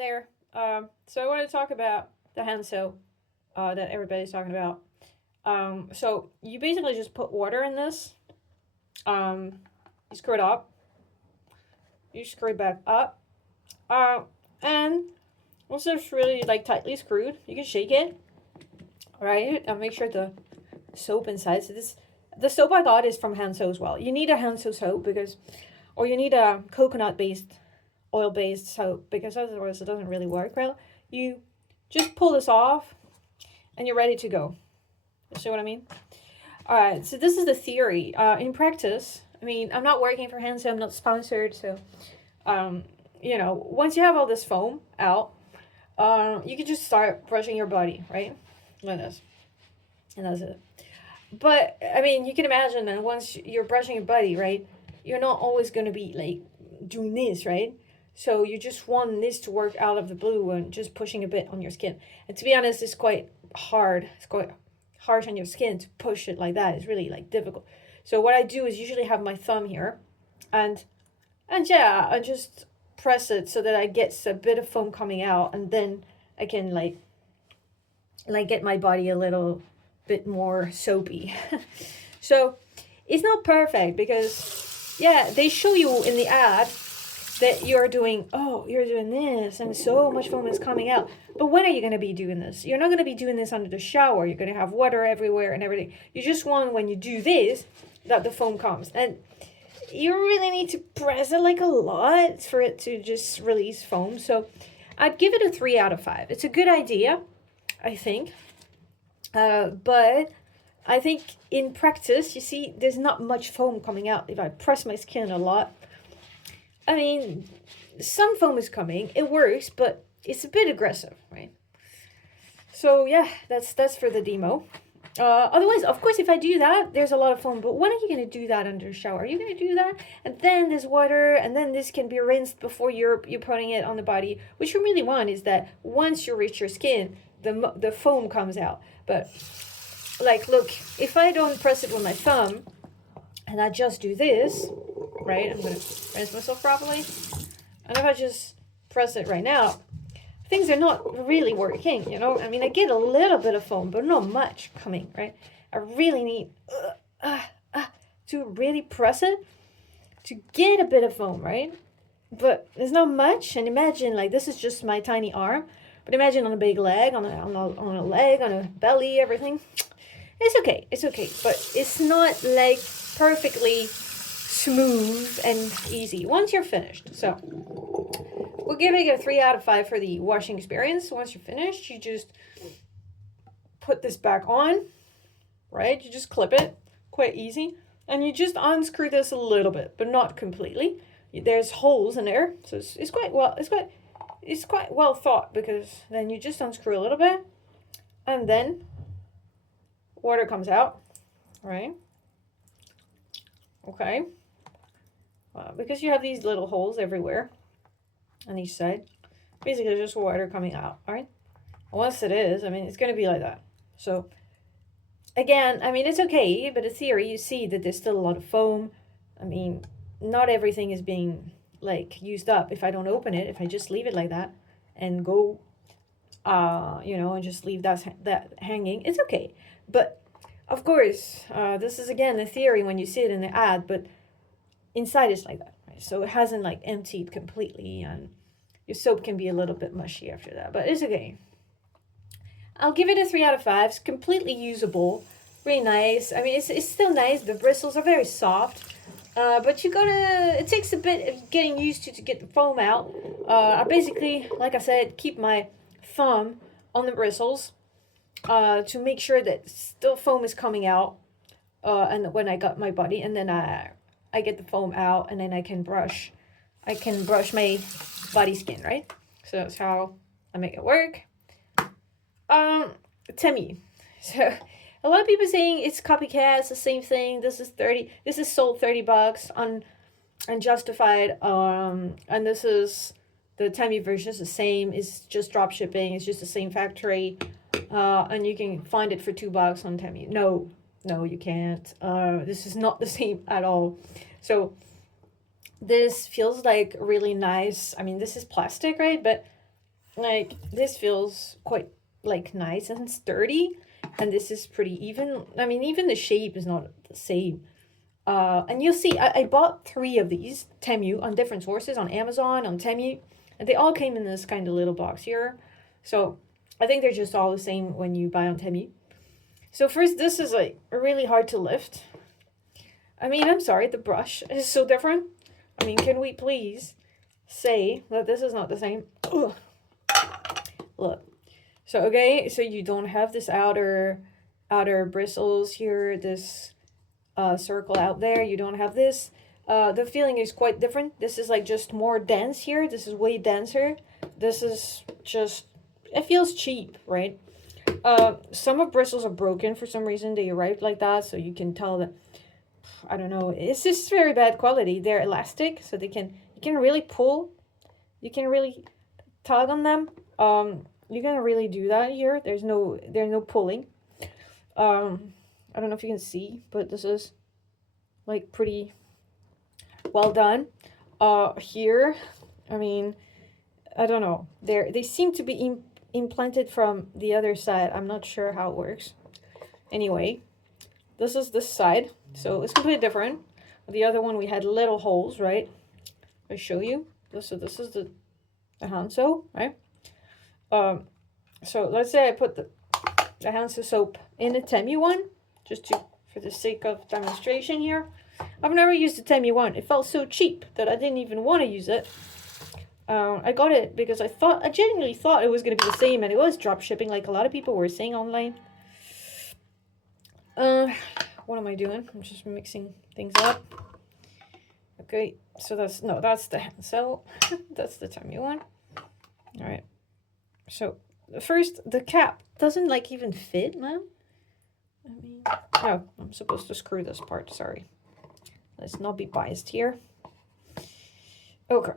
There. So I want to talk about the Hanso that everybody's talking about. So you basically just put water in this. Um, you screw it up. You screw it back up. Uh, and once it's really like tightly screwed, you can shake it. Right, and make sure the soap inside. So the soap I got is from Hanso as well. You need a Hanso soap because, or you need a coconut based, oil based soap because otherwise it doesn't really work well. You just pull this off and you're ready to go. You see what I mean? All right, so this is the theory. In practice, I mean, I'm not working for Hanso, I'm not sponsored, so, um, once you have all this foam out, you can just start brushing your body, right? Like this. And that's it. But, I mean, you can imagine that once you're brushing your body, right, you're not always going to be, like, doing this, right? So you just want this to work out of the blue and just pushing a bit on your skin. And to be honest, it's quite hard. It's quite harsh on your skin to push it like that. It's really like difficult. So what I do is usually have my thumb here and yeah, I just press it so that I get a bit of foam coming out, and then I can like get my body a little bit more soapy. So it's not perfect because yeah, they show you in the ad that you're doing this and so much foam is coming out. But when are you going to be doing this? You're not going to be doing this under the shower. You're going to have water everywhere and everything. You just want, when you do this, that the foam comes. And you really need to press it like a lot for it to just release foam. So I'd give it a 3 out of 5. It's a good idea, I think. But I think in practice, you see, there's not much foam coming out if I press my skin a lot. I mean, some foam is coming. It works, but it's a bit aggressive, right? So yeah, that's for the demo. Otherwise, of course, if I do that, there's a lot of foam. But when are you going to do that under the shower? Are you going to do that? And then there's water, and then this can be rinsed before you're putting it on the body. What you really want is that once you reach your skin, the foam comes out. But like, look, if I don't press it with my thumb, and I just do this, right? I'm going to rinse myself properly. And if I just press it right now, things are not really working, you know? I mean, I get a little bit of foam, but not much coming, right? I really need to really press it to get a bit of foam, right? But there's not much. And imagine, like, this is just my tiny arm. But imagine on a big leg, on a leg, on a belly, everything. It's okay. But it's not, like, perfectly smooth and easy once you're finished. So we're giving it a 3 out of 5 for the washing experience. Once you're finished, you just put this back on, right? You just clip it, quite easy. And you just unscrew this a little bit, but not completely. There's holes in there, so it's quite well thought, because then you just unscrew a little bit, and then water comes out, right? Okay. Because you have these little holes everywhere on each side. Basically, just water coming out, all right? Once it is, I mean, it's going to be like that. So, again, I mean, it's okay, but in theory, you see that there's still a lot of foam. I mean, not everything is being, like, used up. If I don't open it, if I just leave it like that and go, and just leave that hanging, it's okay. But, of course, this is, again, the theory when you see it in the ad, but inside it's like that, right? So it hasn't like emptied completely, and your soap can be a little bit mushy after that, but it's okay. I'll give it a 3 out of 5. It's completely usable, really nice. I mean, it's still nice. The bristles are very soft, but it takes a bit of getting used to get the foam out. I basically, like I said, keep my thumb on the bristles to make sure that still foam is coming out, and when I got my body, and then I get the foam out, and then I can brush my body skin, right? So that's how I make it work. Temu. So a lot of people saying it's copycat, it's the same thing. This is sold $30 on Unjustified. And this is the Temu version is the same. It's just drop shipping. It's just the same factory. And you can find it for $2 on Temu. No, you can't. This is not the same at all. So this feels like really nice. I mean, this is plastic, right? But like this feels quite like nice and sturdy, and this is pretty even. I mean, even the shape is not the same. And you'll see, I bought 3 of these temu on different sources, on Amazon, on Temu, and they all came in this kind of little box here. So I think they're just all the same when you buy on Temu. So first, this is like really hard to lift. I mean, I'm sorry, the brush is so different. I mean, can we please say that this is not the same? Ugh. Look. So, okay, so you don't have this outer bristles here, this circle out there. You don't have this. The feeling is quite different. This is like just more dense here. This is way denser. This is just, it feels cheap, right? Some of bristles are broken for some reason. They arrived like that, so you can tell that, I don't know, it's just very bad quality. They're elastic, so you can really pull. You can really tug on them. You can really do that here. There's no pulling. I don't know if you can see, but this is like pretty well done. Here, I mean, I don't know. They seem to be implanted from the other side. I'm not sure how it works. Anyway, this is this side, so it's completely different. The other one we had little holes, right? I show you. This is the Handso, right? So let's say I put the Handso soap in the Temu one, just for the sake of demonstration here. I've never used the Temu one. It felt so cheap that I didn't even want to use it. I got it because I genuinely thought it was going to be the same, and it was drop shipping like a lot of people were saying online. What am I doing? I'm just mixing things up. Okay, so that's the Handso. That's the Temu one. All right. So first, the cap doesn't like even fit, man. I mean, oh, I'm supposed to screw this part. Sorry. Let's not be biased here. Okay.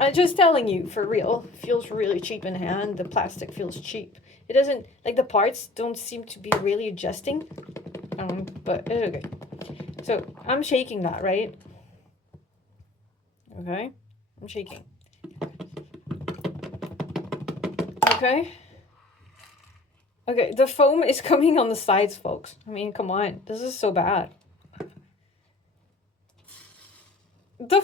I'm just telling you, for real, feels really cheap in hand. The plastic feels cheap. It doesn't, like the parts don't seem to be really adjusting. But it's okay. So I'm shaking that, right? Okay. I'm shaking. Okay. Okay, the foam is coming on the sides, folks. I mean, come on. This is so bad. The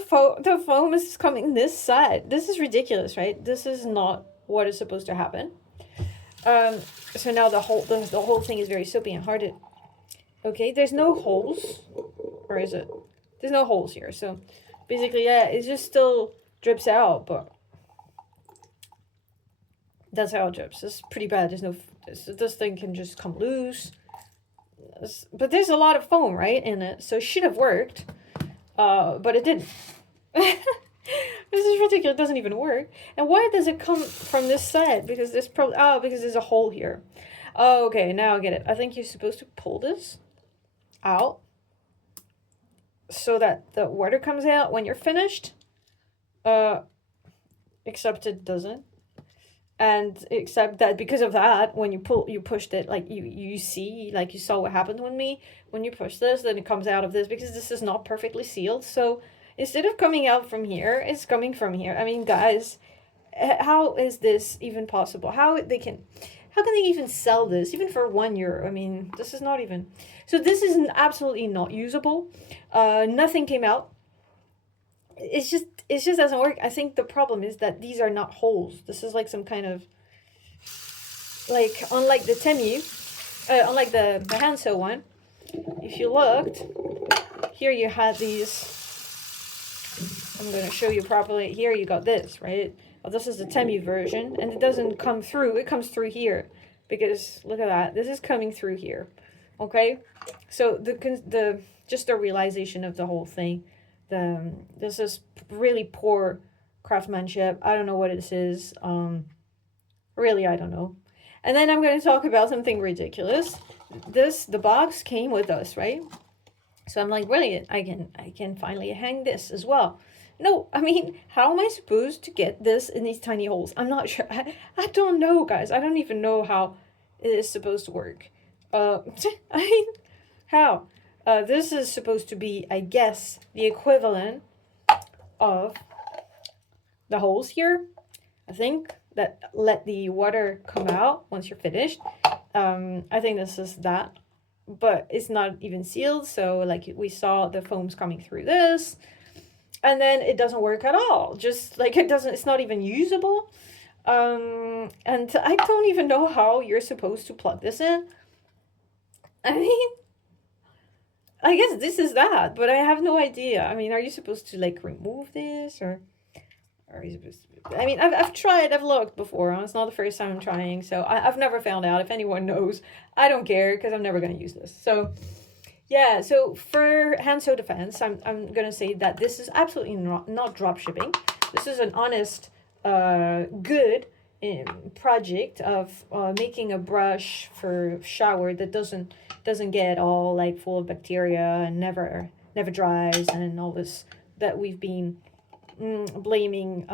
foam is coming this side. This is ridiculous, right? This is not what is supposed to happen. So now the whole thing is very soapy and hard. Okay, there's no holes. Or is it? There's no holes here. So basically, yeah, it just still drips out, but that's how it drips. It's pretty bad. There's no, this thing can just come loose. But there's a lot of foam, right, in it, so it should have worked. But it didn't. This is ridiculous. It doesn't even work. And why does it come from this side? Because there's because there's a hole here. Oh, okay, now I get it. I think you're supposed to pull this out so that the water comes out when you're finished. Except it doesn't. And except that because of that, when you pushed it, like you see, like you saw what happened with me. When you push this, then it comes out of this because this is not perfectly sealed. So instead of coming out from here, it's coming from here. I mean, guys, how is this even possible? How can they even sell this even for €1? I mean, this is not even. So this is absolutely not usable. Nothing came out. It just doesn't work. I think the problem is that these are not holes. This is like some kind of, like, unlike the Temu, unlike the Handso one, if you looked, here you had these, I'm going to show you properly, here you got this, right? Well, this is the Temu version, and it doesn't come through, it comes through here, because, look at that, this is coming through here, okay? So, just the realization of the whole thing, this is really poor craftsmanship. I don't know what this is. Really, I don't know. And then I'm going to talk about something ridiculous. The box came with us, right? So I'm like, brilliant. I can finally hang this as well. No, I mean, how am I supposed to get this in these tiny holes? I'm not sure. I don't know, guys. I don't even know how it is supposed to work. I mean, how? This is supposed to be, I guess, the equivalent of the holes here, I think. that let the water come out once you're finished. I think this is that, but it's not even sealed. So like we saw the foams coming through this, and then it doesn't work at all. Just like it doesn't, it's not even usable. And I don't even know how you're supposed to plug this in. I mean, I guess this is that, but I have no idea. I mean, are you supposed to like remove this, or are you supposed to? I mean, I've tried, I've looked before. It's not the first time I'm trying, so I've never found out. If anyone knows, I don't care because I'm never going to use this. So, yeah, so for Handso defense, I'm going to say that this is absolutely not drop shipping. This is an honest, good project of making a brush for shower that doesn't get all like full of bacteria and never dries and all this that we've been blaming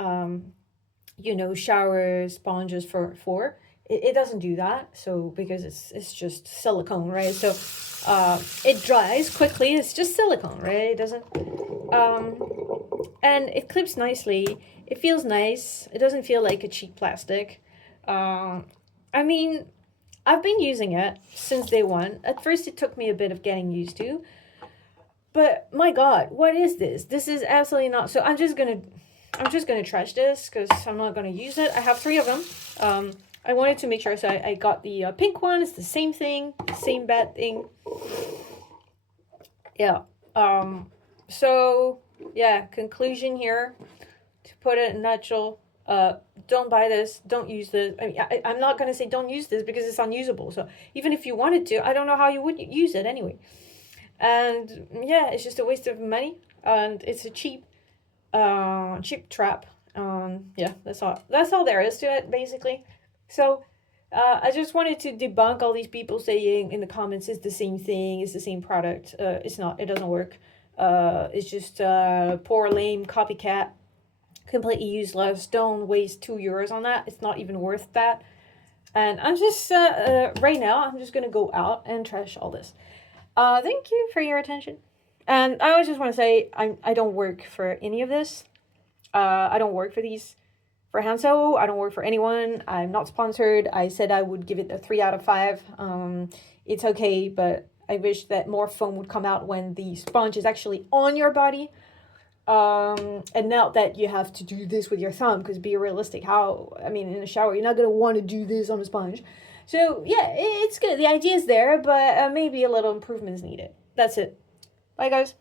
shower sponges for. It doesn't do that, so because it's just silicone, right? So it dries quickly. It's just silicone, right? It doesn't and it clips nicely. It feels nice. It doesn't feel like a cheap plastic. I mean, I've been using it since day one. At first it took me a bit of getting used to, but my god, what is this? This is absolutely not. So I'm just gonna trash this because I'm not gonna use it. I have 3 of them. I wanted to make sure, so I got the pink one. It's the same thing, same bad thing. Yeah. So yeah, conclusion here, to put it in a nutshell, don't buy this, don't use this. I mean, I'm not going to say don't use this because it's unusable. So even if you wanted to, I don't know how you would use it anyway. And yeah, it's just a waste of money, and it's a cheap trap. Yeah, that's all there is to it, basically. So I just wanted to debunk all these people saying in the comments it's the same thing, it's the same product. It's not. It doesn't work. It's just poor, lame copycat, completely useless. Don't waste €2 on that. It's not even worth that. And I'm just right now, I'm just gonna go out and trash all this. Thank you for your attention. And I just want to say I don't work for any of this. I don't work for Handso. I don't work for anyone. I'm not sponsored. I said I would give it a 3 out of 5. It's okay, but I wish that more foam would come out when the sponge is actually on your body. And not that you have to do this with your thumb, because be realistic, in a shower, you're not going to want to do this on a sponge. So yeah, it's good. The idea is there, but maybe a little improvement is needed. That's it. Bye, guys.